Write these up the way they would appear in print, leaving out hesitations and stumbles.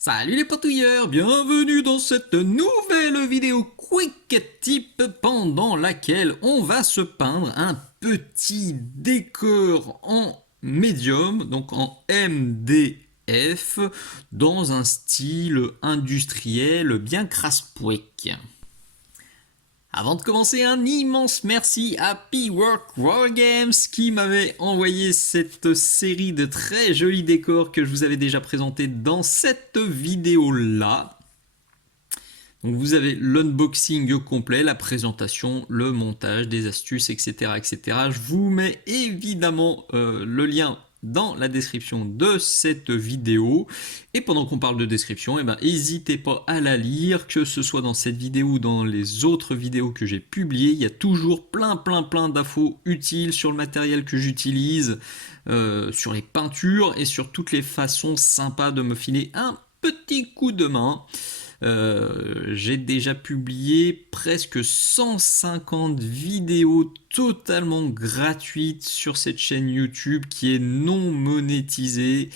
Salut les patouilleurs, bienvenue dans cette nouvelle vidéo Quick Tip pendant laquelle on va se peindre un petit décor en médium, donc en MDF, dans un style industriel bien craspouic. Avant de commencer, un immense merci à P-Work Wargames qui m'avait envoyé cette série de très jolis décors que je vous avais déjà présenté dans cette vidéo-là. Donc vous avez l'unboxing complet, la présentation, le montage, des astuces, etc. etc. Je vous mets évidemment le lien dans la description de cette vidéo. Et pendant qu'on parle de description, n'hésitez pas à la lire, que ce soit dans cette vidéo ou dans les autres vidéos que j'ai publiées. Il y a toujours plein d'infos utiles sur le matériel que j'utilise, sur les peintures et sur toutes les façons sympas de me filer un petit coup de main. J'ai déjà publié presque 150 vidéos totalement gratuites sur cette chaîne YouTube qui est non monétisée.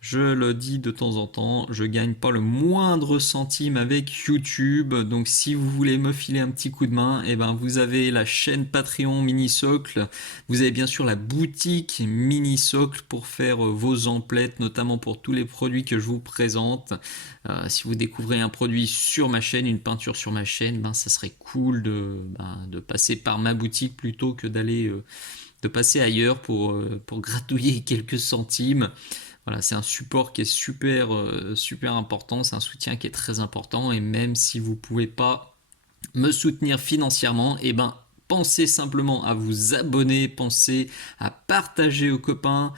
Je le dis de temps en temps, je gagne pas le moindre centime avec YouTube. Donc si vous voulez me filer un petit coup de main, vous avez la chaîne Patreon Mini Socle. Vous avez bien sûr la boutique Mini Socle pour faire vos emplettes, notamment pour tous les produits que je vous présente. Si vous découvrez un produit sur ma chaîne, une peinture sur ma chaîne, ça serait cool de passer par ma boutique plutôt que de passer ailleurs pour gratouiller quelques centimes. Voilà, c'est un support qui est super important, c'est un soutien qui est très important et même si vous ne pouvez pas me soutenir financièrement, pensez simplement à vous abonner, pensez à partager aux copains,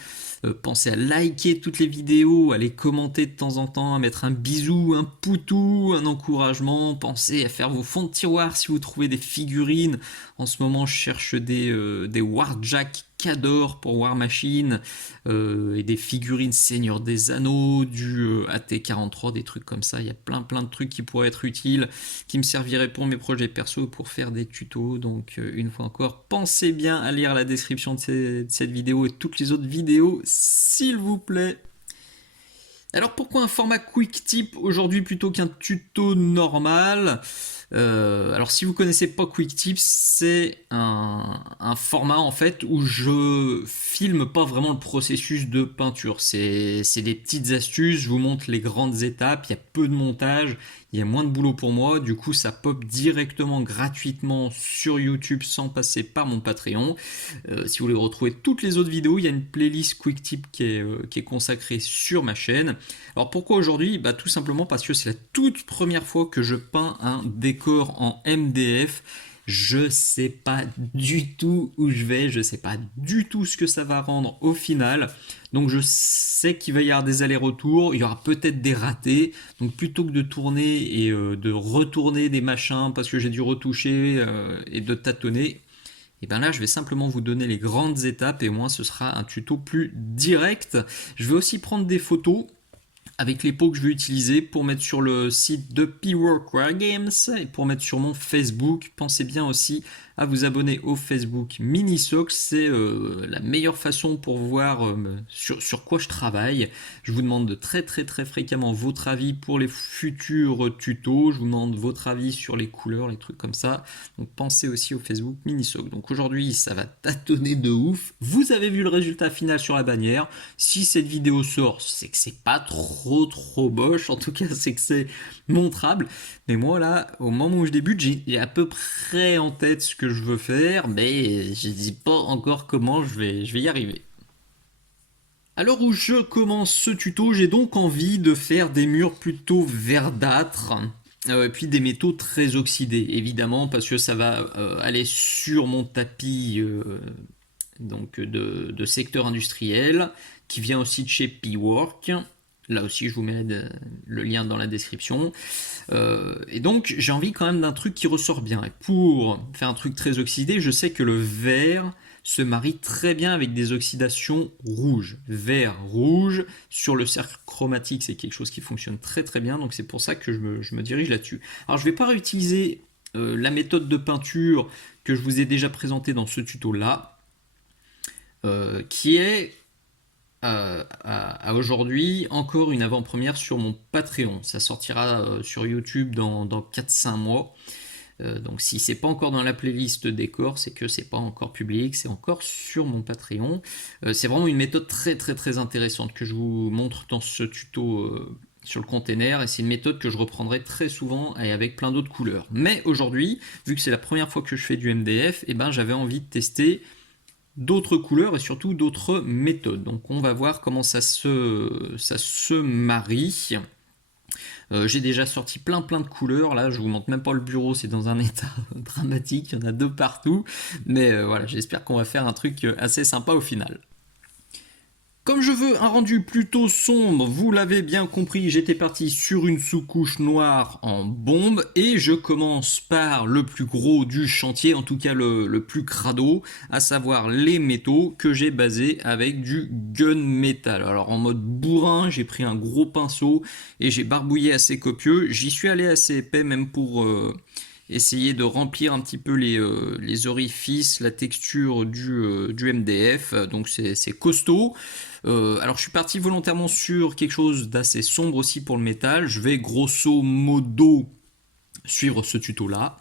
pensez à liker toutes les vidéos, à les commenter de temps en temps, à mettre un bisou, un poutou, un encouragement, pensez à faire vos fonds de tiroir si vous trouvez des figurines. En ce moment, je cherche des Warjack Cador pour War Machine et des figurines Seigneur des Anneaux, du AT-43, des trucs comme ça. Il y a plein de trucs qui pourraient être utiles, qui me serviraient pour mes projets perso, pour faire des tutos. Donc une fois encore, pensez bien à lire la description de cette vidéo et toutes les autres vidéos, s'il vous plaît. Alors pourquoi un format quick tip aujourd'hui plutôt qu'un tuto normal? Alors si vous connaissez pas Quick Tips, c'est un format en fait où je filme pas vraiment le processus de peinture. C'est des petites astuces, je vous montre les grandes étapes, il y a peu de montage, il y a moins de boulot pour moi, du coup ça pop directement gratuitement sur YouTube sans passer par mon Patreon. Si vous voulez retrouver toutes les autres vidéos, il y a une playlist Quick Tip qui est consacrée sur ma chaîne. Alors pourquoi aujourd'hui? Tout simplement parce que c'est la toute première fois que je peins un décor en MDF. Je sais pas du tout où je vais, je sais pas du tout ce que ça va rendre au final. Donc je sais qu'il va y avoir des allers-retours, il y aura peut-être des ratés. Donc plutôt que de tourner et de retourner des machins parce que j'ai dû retoucher et de tâtonner, et bien là, je vais simplement vous donner les grandes étapes et moi, ce sera un tuto plus direct. Je vais aussi prendre des photos avec les pots que je vais utiliser pour mettre sur le site de P-Work Wargames et pour mettre sur mon Facebook. Pensez bien aussi à vous abonner au Facebook Minisox, c'est la meilleure façon pour voir sur quoi je travaille. Je vous demande très fréquemment votre avis pour les futurs tutos, je vous demande votre avis sur les couleurs, les trucs comme ça. Donc pensez aussi au Facebook Minisox. Donc aujourd'hui ça va tâtonner de ouf. Vous avez vu le résultat final sur la bannière. Si cette vidéo sort, c'est que c'est pas trop moche, en tout cas c'est que c'est montrable. Mais moi là, au moment où je débute, j'ai à peu près en tête ce que je veux faire, mais je ne sais pas encore comment je vais y arriver. Alors où je commence ce tuto, j'ai donc envie de faire des murs plutôt verdâtres. Et puis des métaux très oxydés, évidemment, parce que ça va aller sur mon tapis de secteur industriel, qui vient aussi de chez P-Work. Là aussi, je vous mets le lien dans la description. Et donc, j'ai envie quand même d'un truc qui ressort bien. Et pour faire un truc très oxydé, je sais que le vert se marie très bien avec des oxydations rouges. Vert, rouge, sur le cercle chromatique, c'est quelque chose qui fonctionne très bien. Donc, c'est pour ça que je me dirige là-dessus. Alors, je ne vais pas réutiliser la méthode de peinture que je vous ai déjà présentée dans ce tuto-là, qui est à aujourd'hui encore une avant-première sur mon Patreon. Ça sortira sur YouTube dans 4-5 mois. Donc si c'est pas encore dans la playlist décor, c'est que c'est pas encore public, c'est encore sur mon Patreon. C'est vraiment une méthode très très très intéressante que je vous montre dans ce tuto sur le container, et c'est une méthode que je reprendrai très souvent et avec plein d'autres couleurs. Mais aujourd'hui, vu que c'est la première fois que je fais du MDF, et ben j'avais envie de tester d'autres couleurs et surtout d'autres méthodes. Donc on va voir comment ça se marie. J'ai déjà sorti plein de couleurs, là je vous montre même pas le bureau, c'est dans un état dramatique, il y en a 2 partout, mais voilà, j'espère qu'on va faire un truc assez sympa au final. Comme je veux un rendu plutôt sombre, vous l'avez bien compris, j'étais parti sur une sous-couche noire en bombe et je commence par le plus gros du chantier, en tout cas le plus crado, à savoir les métaux que j'ai basés avec du gunmetal. Alors en mode bourrin, j'ai pris un gros pinceau et j'ai barbouillé assez copieux, j'y suis allé assez épais même pour essayer de remplir un petit peu les orifices, la texture du MDF, donc c'est costaud. Alors je suis parti volontairement sur quelque chose d'assez sombre aussi pour le métal, je vais grosso modo suivre ce tuto là.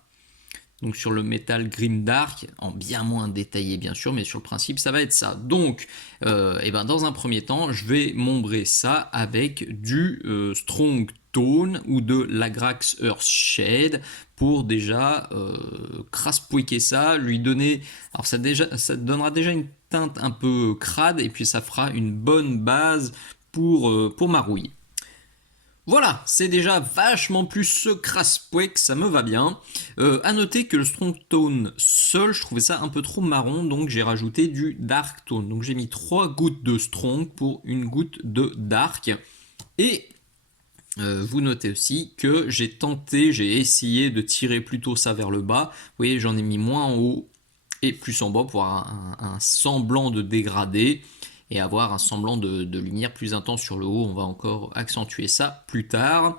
Donc sur le métal grim dark, en bien moins détaillé bien sûr, mais sur le principe ça va être ça. Donc et ben dans un premier temps, je vais m'ombrer ça avec du strong tone ou de l'Agrax Earthshade pour déjà craspouiquer ça, lui donner. Alors ça donnera déjà une teinte un peu crade et puis ça fera une bonne base pour ma rouille. Voilà, c'est déjà vachement plus ce craspouet que ça me va bien. À noter que le strong tone seul, je trouvais ça un peu trop marron, donc j'ai rajouté du dark tone. Donc j'ai mis 3 gouttes de strong pour une goutte de dark. Et vous notez aussi que j'ai essayé de tirer plutôt ça vers le bas. Vous voyez, j'en ai mis moins en haut et plus en bas pour avoir un semblant de dégradé et avoir un semblant de lumière plus intense sur le haut. On va encore accentuer ça plus tard.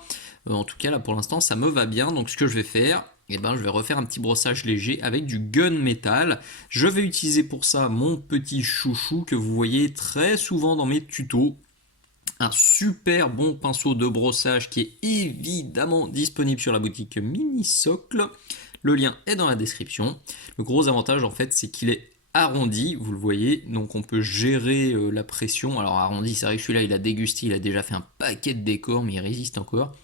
En tout cas, là pour l'instant, ça me va bien. Donc ce que je vais faire, je vais refaire un petit brossage léger avec du gunmetal. Je vais utiliser pour ça mon petit chouchou que vous voyez très souvent dans mes tutos. Un super bon pinceau de brossage qui est évidemment disponible sur la boutique Mini Socle. Le lien est dans la description. Le gros avantage en fait, c'est qu'il est arrondi, vous le voyez, donc on peut gérer la pression. Alors arrondi, c'est vrai que celui-là il a dégusté, il a déjà fait un paquet de décors, mais il résiste encore.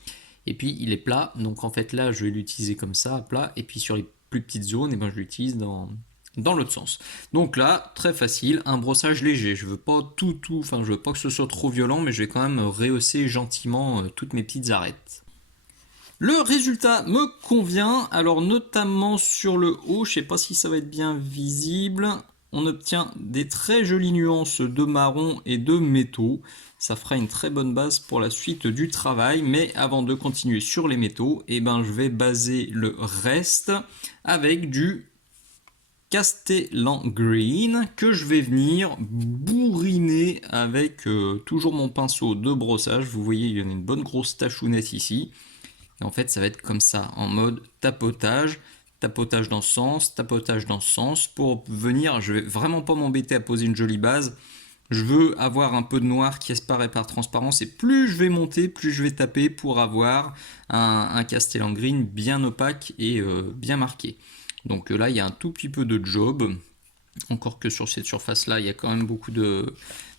Et puis il est plat, donc en fait là je vais l'utiliser comme ça, plat, et puis sur les plus petites zones, je l'utilise dans l'autre sens. Donc là, très facile, un brossage léger. Je veux pas je veux pas que ce soit trop violent, mais je vais quand même rehausser gentiment toutes mes petites arêtes. Le résultat me convient, alors notamment sur le haut, je sais pas si ça va être bien visible, on obtient des très jolies nuances de marron et de métaux. Ça fera une très bonne base pour la suite du travail, mais avant de continuer sur les métaux, je vais baser le reste avec du Castellan Green que je vais venir bourriner avec toujours mon pinceau de brossage. Vous voyez, il y en a une bonne grosse tachounette ici. Et en fait, ça va être comme ça, en mode tapotage, tapotage dans ce sens, tapotage dans ce sens, pour venir, je vais vraiment pas m'embêter à poser une jolie base. Je veux avoir un peu de noir qui apparaît par transparence, et plus je vais monter, plus je vais taper pour avoir un Castellan Green bien opaque et bien marqué. Donc là, il y a un tout petit peu de job. Encore que sur cette surface-là, il y a quand même beaucoup de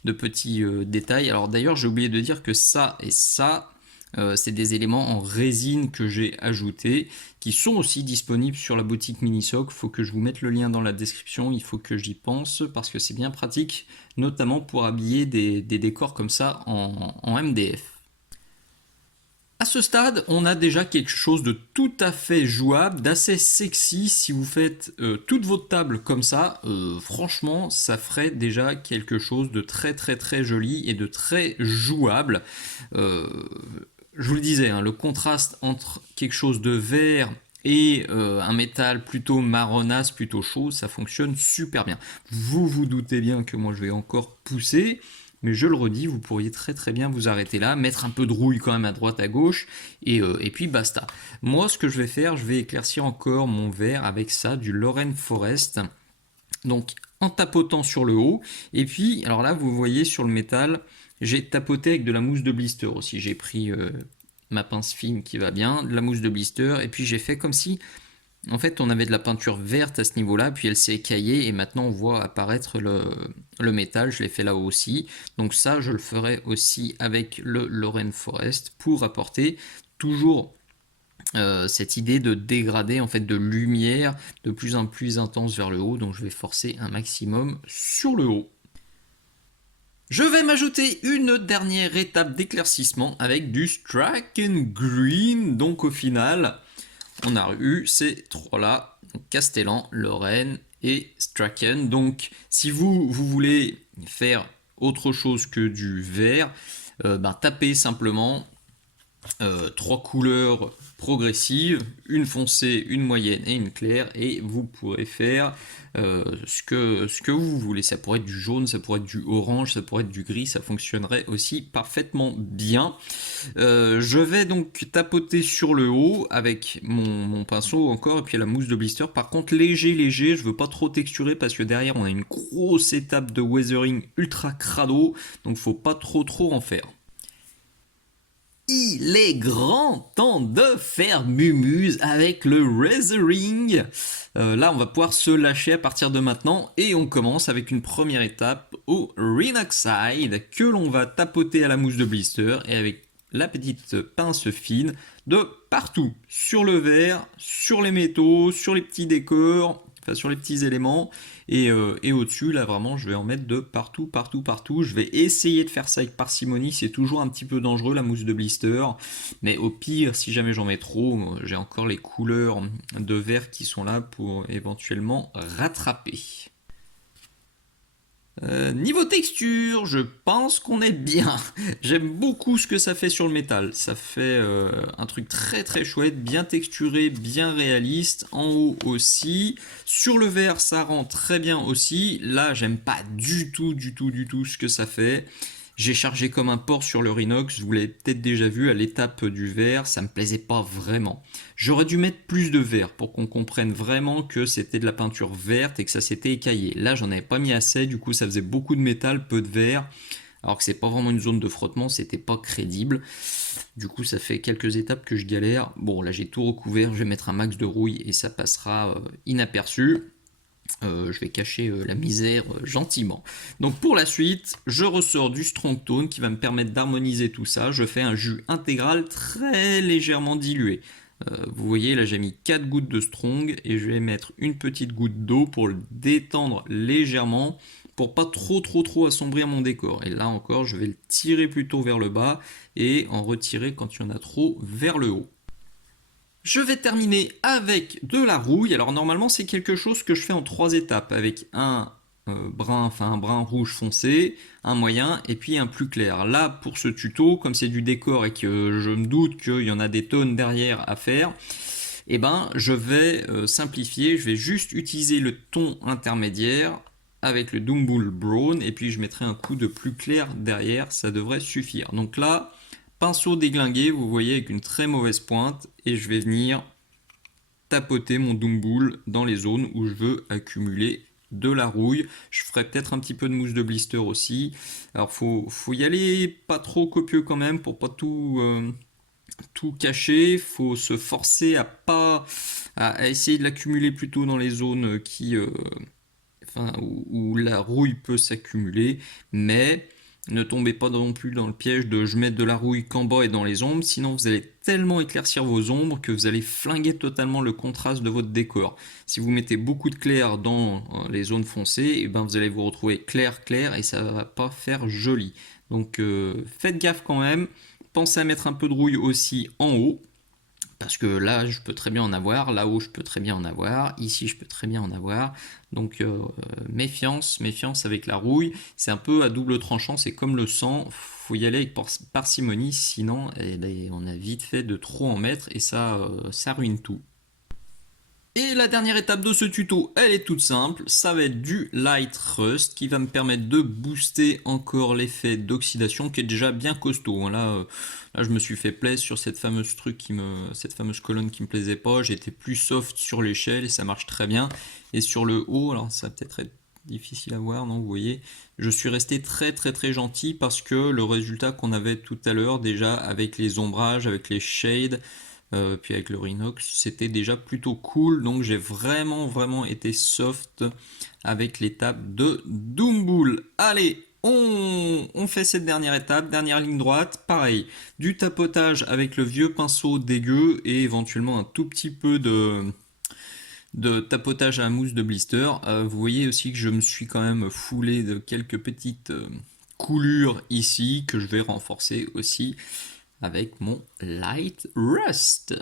petits détails. Alors d'ailleurs, j'ai oublié de dire que ça et ça, c'est des éléments en résine que j'ai ajoutés, qui sont aussi disponibles sur la boutique Minisoc. Il faut que je vous mette le lien dans la description, il faut que j'y pense, parce que c'est bien pratique, notamment pour habiller des décors comme ça en MDF. À ce stade, on a déjà quelque chose de tout à fait jouable, d'assez sexy. Si vous faites toute votre table comme ça, franchement, ça ferait déjà quelque chose de très très très joli et de très jouable. Je vous le disais, hein, le contraste entre quelque chose de vert et un métal plutôt marronasse, plutôt chaud, ça fonctionne super bien. Vous vous doutez bien que moi je vais encore pousser. Mais je le redis, vous pourriez très très bien vous arrêter là, mettre un peu de rouille quand même à droite à gauche, et puis basta. Moi, ce que je vais faire, je vais éclaircir encore mon vert avec ça, du Lorraine Forest. Donc en tapotant sur le haut, et puis alors là vous voyez sur le métal, j'ai tapoté avec de la mousse de blister aussi. J'ai pris ma pince fine qui va bien, de la mousse de blister, et puis j'ai fait comme si en fait on avait de la peinture verte à ce niveau-là, puis elle s'est écaillée et maintenant on voit apparaître le métal. Je l'ai fait là aussi. Donc ça je le ferai aussi avec le Lorraine Forest pour apporter toujours cette idée de dégradé, en fait, de lumière de plus en plus intense vers le haut. Donc je vais forcer un maximum sur le haut. Je vais m'ajouter une dernière étape d'éclaircissement avec du Straken Green. Donc au final, on a eu ces trois-là, Castellan, Lorraine et Straken. Donc si vous voulez faire autre chose que du vert, tapez simplement trois couleurs progressives, une foncée, une moyenne et une claire, et vous pourrez faire ce que vous voulez. Ça pourrait être du jaune, ça pourrait être du orange, ça pourrait être du gris, ça fonctionnerait aussi parfaitement bien. Je vais donc tapoter sur le haut avec mon pinceau encore, et puis la mousse de blister. Par contre léger, je veux pas trop texturer parce que derrière on a une grosse étape de weathering ultra crado, donc faut pas trop en faire. Il est grand temps de faire mumuse avec le Razering. Là, on va pouvoir se lâcher à partir de maintenant et on commence avec une première étape au Rhinoxide que l'on va tapoter à la mousse de blister et avec la petite pince fine de partout, sur le verre, sur les métaux, sur les petits décors, enfin sur les petits éléments. Et au-dessus, là vraiment, je vais en mettre de partout. Je vais essayer de faire ça avec parcimonie. C'est toujours un petit peu dangereux la mousse de blister. Mais au pire, si jamais j'en mets trop, j'ai encore les couleurs de verre qui sont là pour éventuellement rattraper. Niveau texture, je pense qu'on est bien. J'aime beaucoup ce que ça fait sur le métal. Ça fait un truc très chouette, bien texturé, bien réaliste. En haut aussi. Sur le verre, ça rend très bien aussi. Là, j'aime pas du tout ce que ça fait. J'ai chargé comme un porc sur le Rhinox, vous l'avez peut-être déjà vu à l'étape du verre, ça me plaisait pas vraiment. J'aurais dû mettre plus de verre pour qu'on comprenne vraiment que c'était de la peinture verte et que ça s'était écaillé. Là, j'en avais pas mis assez, du coup ça faisait beaucoup de métal, peu de verre, alors que c'est pas vraiment une zone de frottement, c'était pas crédible. Du coup, ça fait quelques étapes que je galère. Bon, là j'ai tout recouvert, je vais mettre un max de rouille et ça passera inaperçu. Je vais cacher la misère gentiment. Donc pour la suite, je ressors du Strong Tone qui va me permettre d'harmoniser tout ça. Je fais un jus intégral très légèrement dilué. Vous voyez, là j'ai mis 4 gouttes de Strong et je vais mettre une petite goutte d'eau pour le détendre légèrement pour pas trop assombrir mon décor. Et là encore, je vais le tirer plutôt vers le bas et en retirer quand il y en a trop vers le haut. Je vais terminer avec de la rouille. Alors normalement c'est quelque chose que je fais en 3 étapes avec un un brun rouge foncé, un moyen et puis un plus clair. Là pour ce tuto, comme c'est du décor et que je me doute qu'il y en a des tonnes derrière à faire, je vais simplifier, je vais juste utiliser le ton intermédiaire avec le Doombull Brown et puis je mettrai un coup de plus clair derrière, ça devrait suffire. Donc là, pinceau déglingué, vous voyez, avec une très mauvaise pointe, et je vais venir tapoter mon Doombull dans les zones où je veux accumuler de la rouille. Je ferai peut-être un petit peu de mousse de blister aussi. Alors faut y aller pas trop copieux quand même pour pas tout cacher. Faut se forcer à essayer de l'accumuler plutôt dans les zones où la rouille peut s'accumuler, mais ne tombez pas non plus dans le piège de je mets de la rouille qu'en bas et dans les ombres, sinon vous allez tellement éclaircir vos ombres que vous allez flinguer totalement le contraste de votre décor. Si vous mettez beaucoup de clair dans les zones foncées, vous allez vous retrouver clair et ça va pas faire joli. Donc faites gaffe quand même, pensez à mettre un peu de rouille aussi en haut. Parce que là, je peux très bien en avoir, là-haut, je peux très bien en avoir, ici, je peux très bien en avoir. Donc, méfiance avec la rouille. C'est un peu à double tranchant, c'est comme le sang. Faut y aller avec parcimonie, sinon on a vite fait de trop en mettre et ça ruine tout. Et la dernière étape de ce tuto, elle est toute simple, ça va être du Light Rust qui va me permettre de booster encore l'effet d'oxydation qui est déjà bien costaud. Hein. Là, je me suis fait plaisir sur cette fameuse cette fameuse colonne qui me plaisait pas. J'étais plus soft sur l'échelle et ça marche très bien. Et sur le haut, alors ça va peut-être être difficile à voir, non, vous voyez, je suis resté très gentil parce que le résultat qu'on avait tout à l'heure déjà avec les ombrages, avec les shades, puis avec le Rhinox, c'était déjà plutôt cool. Donc j'ai vraiment été soft avec l'étape de Doombull. Allez, on fait cette dernière étape, dernière ligne droite. Pareil, du tapotage avec le vieux pinceau dégueu et éventuellement un tout petit peu de tapotage à la mousse de blister. Vous voyez aussi que je me suis quand même foulé de quelques petites coulures ici que je vais renforcer aussi avec mon Light Rust.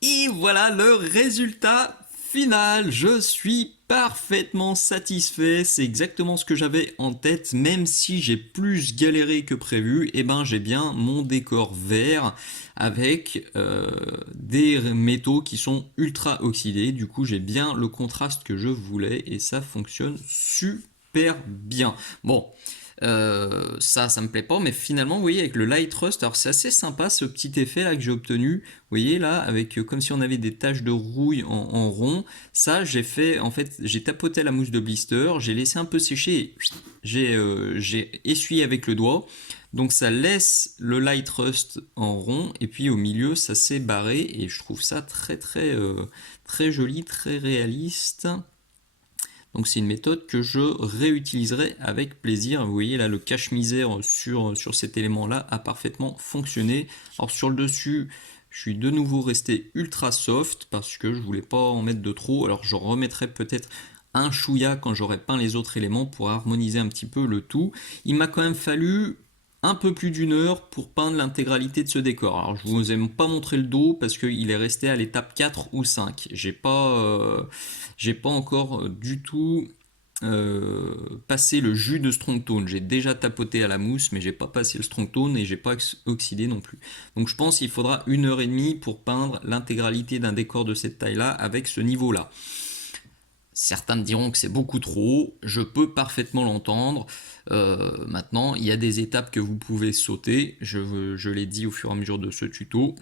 Et voilà le résultat final. Je suis parfaitement satisfait. C'est exactement ce que j'avais en tête. Même si j'ai plus galéré que prévu, et ben j'ai bien mon décor vert avec des métaux qui sont ultra oxydés. Du coup, j'ai bien le contraste que je voulais et ça fonctionne super bien. Bon. Ça me plaît pas, mais finalement, vous voyez, avec le Light Rust, alors c'est assez sympa ce petit effet là que j'ai obtenu. Vous voyez là, avec comme si on avait des taches de rouille en rond. Ça, j'ai fait, en fait, j'ai tapoté la mousse de blister, j'ai laissé un peu sécher, et j'ai essuyé avec le doigt. Donc ça laisse le Light Rust en rond, et puis au milieu, ça s'est barré, et je trouve ça très joli, très réaliste. Donc c'est une méthode que je réutiliserai avec plaisir. Vous voyez là le cache-misère sur cet élément-là a parfaitement fonctionné. Alors sur le dessus, je suis de nouveau resté ultra soft parce que je voulais pas en mettre de trop. Alors je remettrai peut-être un chouïa quand j'aurai peint les autres éléments pour harmoniser un petit peu le tout. Il m'a quand même fallu un peu plus d'une heure pour peindre l'intégralité de ce décor. Alors je vous ai pas montré le dos parce qu'il est resté à l'étape 4 ou 5. J'ai pas encore du tout passé le jus de Strong Tone. J'ai déjà tapoté à la mousse, mais j'ai pas passé le Strong Tone et j'ai pas oxydé non plus. Donc je pense qu'il faudra 1 heure et demie pour peindre l'intégralité d'un décor de cette taille-là avec ce niveau-là. Certains me diront que c'est beaucoup trop, je peux parfaitement l'entendre. Maintenant, il y a des étapes que vous pouvez sauter, je l'ai dit au fur et à mesure de ce tuto,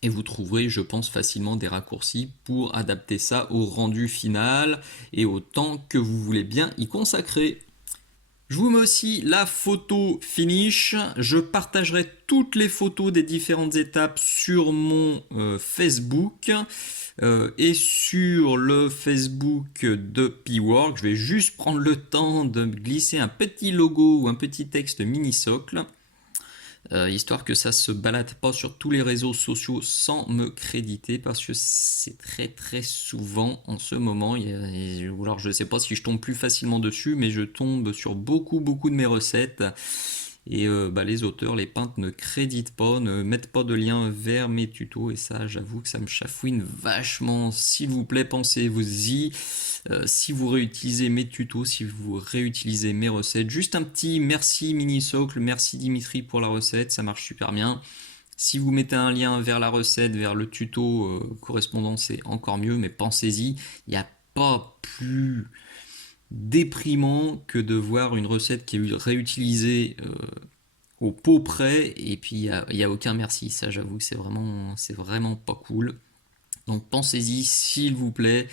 et vous trouverez, je pense, facilement des raccourcis pour adapter ça au rendu final et au temps que vous voulez bien y consacrer. Je vous mets aussi la photo finish. Je partagerai toutes les photos des différentes étapes sur mon Facebook et sur le Facebook de P-Work. Je vais juste prendre le temps de glisser un petit logo ou un petit texte mini-socle. Histoire que ça se balade pas sur tous les réseaux sociaux sans me créditer parce que c'est très souvent en ce moment, ou alors je sais pas si je tombe plus facilement dessus, mais je tombe sur beaucoup de mes recettes et les auteurs, les peintres ne créditent pas, ne mettent pas de lien vers mes tutos et ça j'avoue que ça me chafouine vachement. S'il vous plaît, pensez-vous-y. Si vous réutilisez mes tutos, si vous réutilisez mes recettes, juste un petit merci Mini-Socle, merci Dimitri pour la recette, ça marche super bien. Si vous mettez un lien vers la recette, vers le tuto correspondant, c'est encore mieux, mais pensez-y, il n'y a pas plus déprimant que de voir une recette qui est réutilisée au pot près et puis il n'y a aucun merci. Ça, j'avoue que c'est vraiment pas cool. Donc pensez-y s'il vous plaît,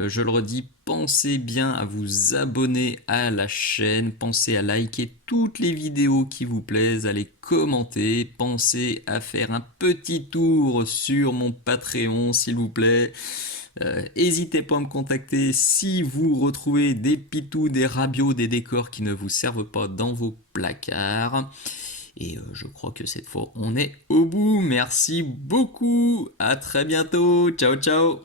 je le redis, pensez bien à vous abonner à la chaîne, pensez à liker toutes les vidéos qui vous plaisent, à les commenter, pensez à faire un petit tour sur mon Patreon s'il vous plaît. N'hésitez pas à me contacter si vous retrouvez des pitous, des rabios, des décors qui ne vous servent pas dans vos placards. Et je crois que cette fois, on est au bout. Merci beaucoup. À très bientôt. Ciao, ciao.